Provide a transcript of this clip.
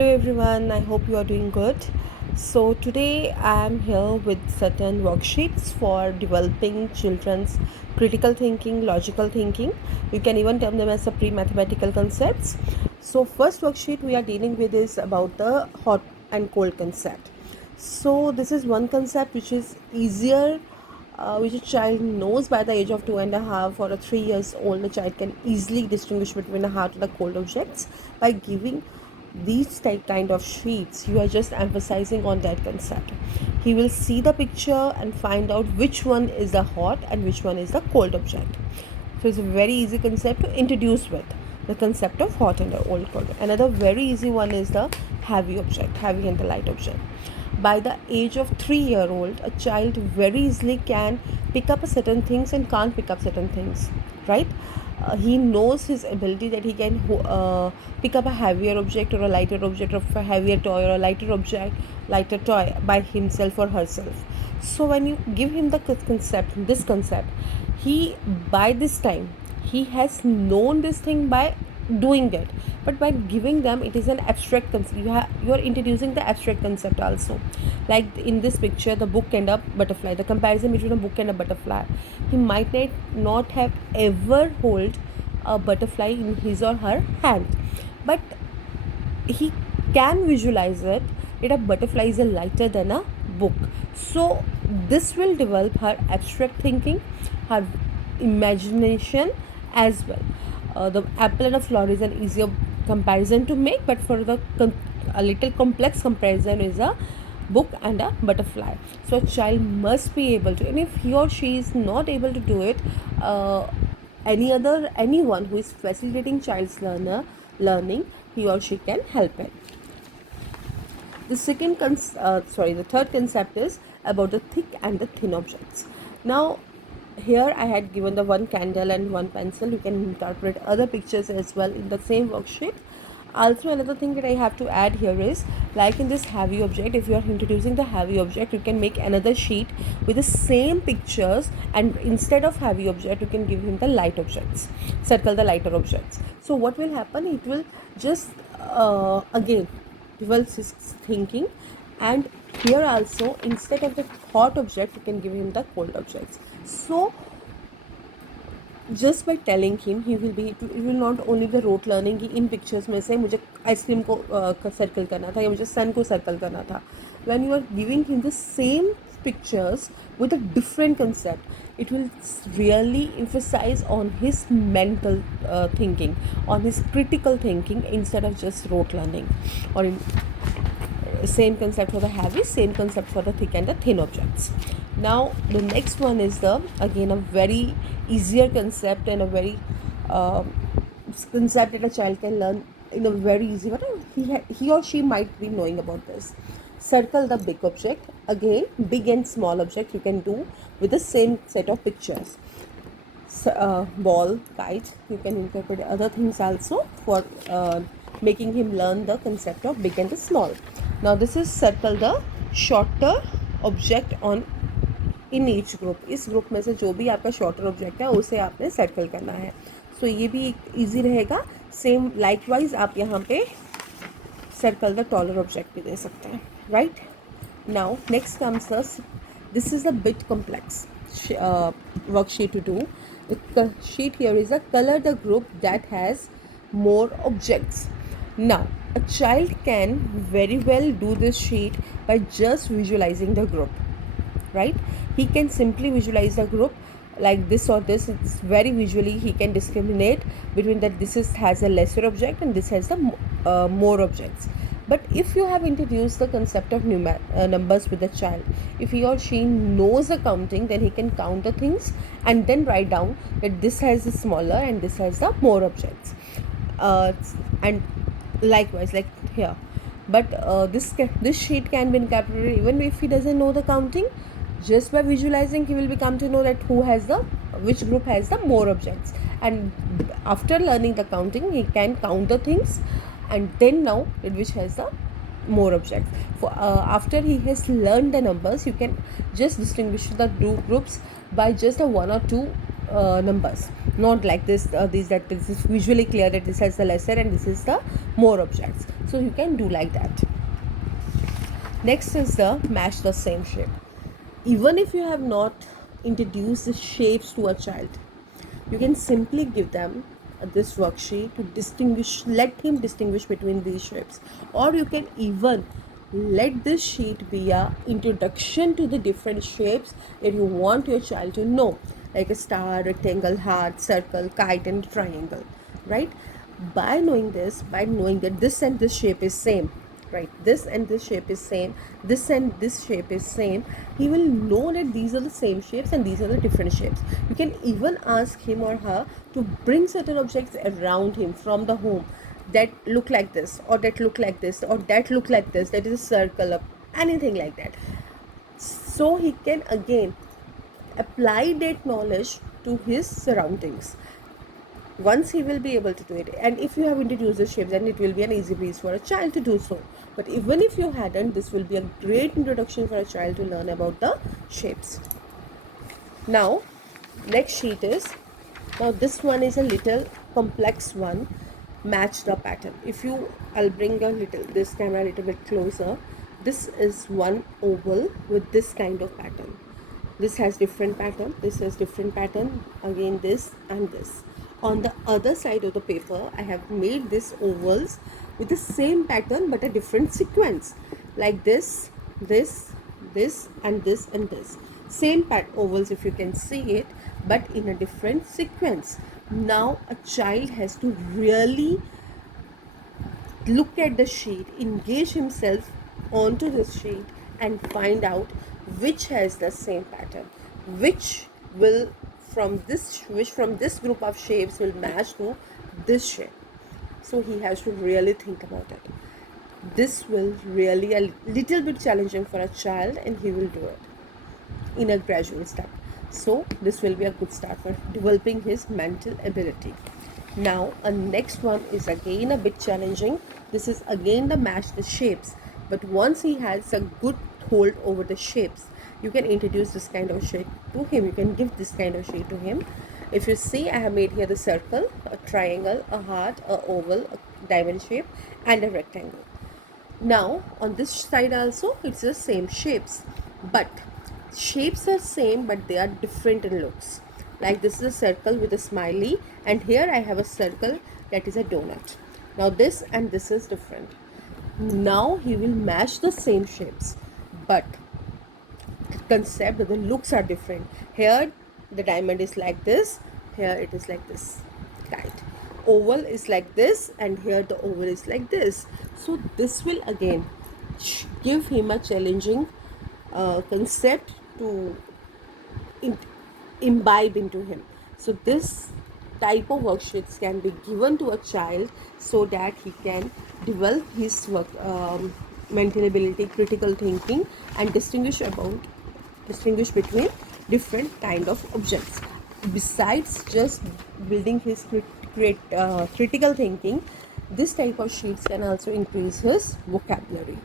Hello everyone, I hope you are doing good. So today I am here with certain worksheets for developing children's critical thinking, logical thinking. You can even term them as a pre-mathematical concepts. So first worksheet we are dealing with is about the hot and cold concept. So this is one concept which is easier, which a child knows by the age of 2.5 or 3 years old. The child can easily distinguish between the hot and the cold objects by giving these kind of sheets. You are just emphasizing on that concept. He will see the picture and find out which one is the hot and which one is the cold object. So it's a very easy concept to introduce with the concept of hot and the cold. Another very easy one is the heavy object, heavy and the light object. By the age of 3 year old, a child very easily can pick up certain things and can't pick up certain things, right? He knows his ability that he can pick up a heavier object or a lighter object, or a heavier toy or a lighter toy by himself or herself. So when you give him the this concept, he by this time he has known this thing by doing it, but by giving them, it is an abstract concept. You are introducing the abstract concept also. Like in this picture, the book and a butterfly, the comparison between a book and a butterfly. He might not have ever hold a butterfly in his or her hand, but he can visualize it that a butterfly is lighter than a book. So this will develop her abstract thinking, her imagination as well. The apple and a flower is an easier comparison to make, but for the a little complex comparison is a book and a butterfly. So a child must be able to, and if he or she is not able to do it, anyone who is facilitating child's learning, he or she can help it. The third concept is about the thick and the thin objects. Now here I had given the one candle and one pencil. You can incorporate other pictures as well in the same worksheet. Also, another thing that I have to add here is, like in this heavy object, if you are introducing the heavy object, you can make another sheet with the same pictures, and instead of heavy object, you can give him the light objects, circle the lighter objects. So what will happen, it will just again develops his thinking. And here also, instead of the hot object, you can give him the cold objects. So just by telling him, he will not only the rote learning कि इन pictures में से मुझे ice cream को circle करना था या मुझे सन को सर्कल करना था. When you are giving him the same pictures with a different concept, it will really emphasize on his mental thinking, on his critical thinking, instead of just rote learning. Or same concept for the heavy, same concept for the thick and the thin objects. Now the next one is again a very easier concept and a very concept that a child can learn in a very easy way. He or she might be knowing about this. Circle the big object. Again, big and small object you can do with the same set of pictures. Ball, kite, you can incorporate other things also for making him learn the concept of big and the small. Now this is circle the shorter object on in each group. इस group में से जो भी आपका shorter object है उसे आपने circle करना है. सो ये भी एक ईजी रहेगा. सेम लाइकवाइज आप यहाँ पे सर्कल द टॉलर ऑब्जेक्ट भी दे सकते हैं, right. Now next comes this is a bit complex worksheet to do. The sheet here is a color the group that has more objects. Now a child can very well do this sheet by just visualizing the group, right? He can simply visualize the group like this or this. It's very visually he can discriminate between that this has a lesser object and this has the more objects. But if you have introduced the concept of numbers with the child, if he or she knows the counting, then he can count the things and then write down that this has the smaller and this has the more objects. And likewise, like here. But this sheet can be incorporated even if he doesn't know the counting. Just by visualizing, he will become to know that which group has the more objects, and after learning the counting, he can count the things and then know which has the more objects. For after he has learned the numbers, you can just distinguish the two groups by just a one or two numbers, not like this this is visually clear that this has the lesser and this is the more objects. So you can do like that. Next is the match the same shape. Even if you have not introduced the shapes to a child, you can simply give them this worksheet to let him distinguish between these shapes, or you can even let this sheet be a introduction to the different shapes that you want your child to know, like a star, rectangle, heart, circle, kite and triangle, right? By knowing that this and this shape is same, right, this and this shape is same, this and this shape is same, he will know that these are the same shapes and these are the different shapes. You can even ask him or her to bring certain objects around him from the home that look like this, or that look like this, or that look like this, that is a circle of anything like that, so he can again apply that knowledge to his surroundings. Once he will be able to do it, and if you have introduced the shapes, then it will be an easy breeze for a child to do so. But even if you hadn't, this will be a great introduction for a child to learn about the shapes. Now next sheet is, now this one is a little complex one, match the pattern. If you, I'll bring a little this camera a little bit closer. This is one oval with this kind of pattern. This has different pattern, this has different pattern, again this and this. On the other side of the paper, I have made this ovals with the same pattern but a different sequence, like this, this, this and this and this. Same ovals if you can see it, but in a different sequence. Now a child has to really look at the sheet, engage himself onto the sheet and find out which has the same pattern, which from this group of shapes will match to this shape. So he has to really think about it. This will really a little bit challenging for a child, and he will do it in a gradual step. So this will be a good start for developing his mental ability. Now a next one is again a bit challenging. This is again the match the shapes, but once he has a good hold over the shapes, you can introduce this kind of shape to him. You can give this kind of shape to him. If you see, I have made here the circle, a triangle, a heart, a oval, a diamond shape and a rectangle. Now on this side also it's the same shapes, but shapes are same but they are different in looks. Like this is a circle with a smiley, and here I have a circle that is a donut. Now this and this is different. Now he will match the same shapes, but the concept, the looks are different. Here the diamond is like this, here it is like this. Kite. Oval is like this, and here the oval is like this. So this will again give him a challenging concept to imbibe into him. So this type of worksheets can be given to a child so that he can develop his mental ability, critical thinking, and distinguish between different kind of objects. Besides just building his critical thinking, this type of sheets can also increase his vocabulary.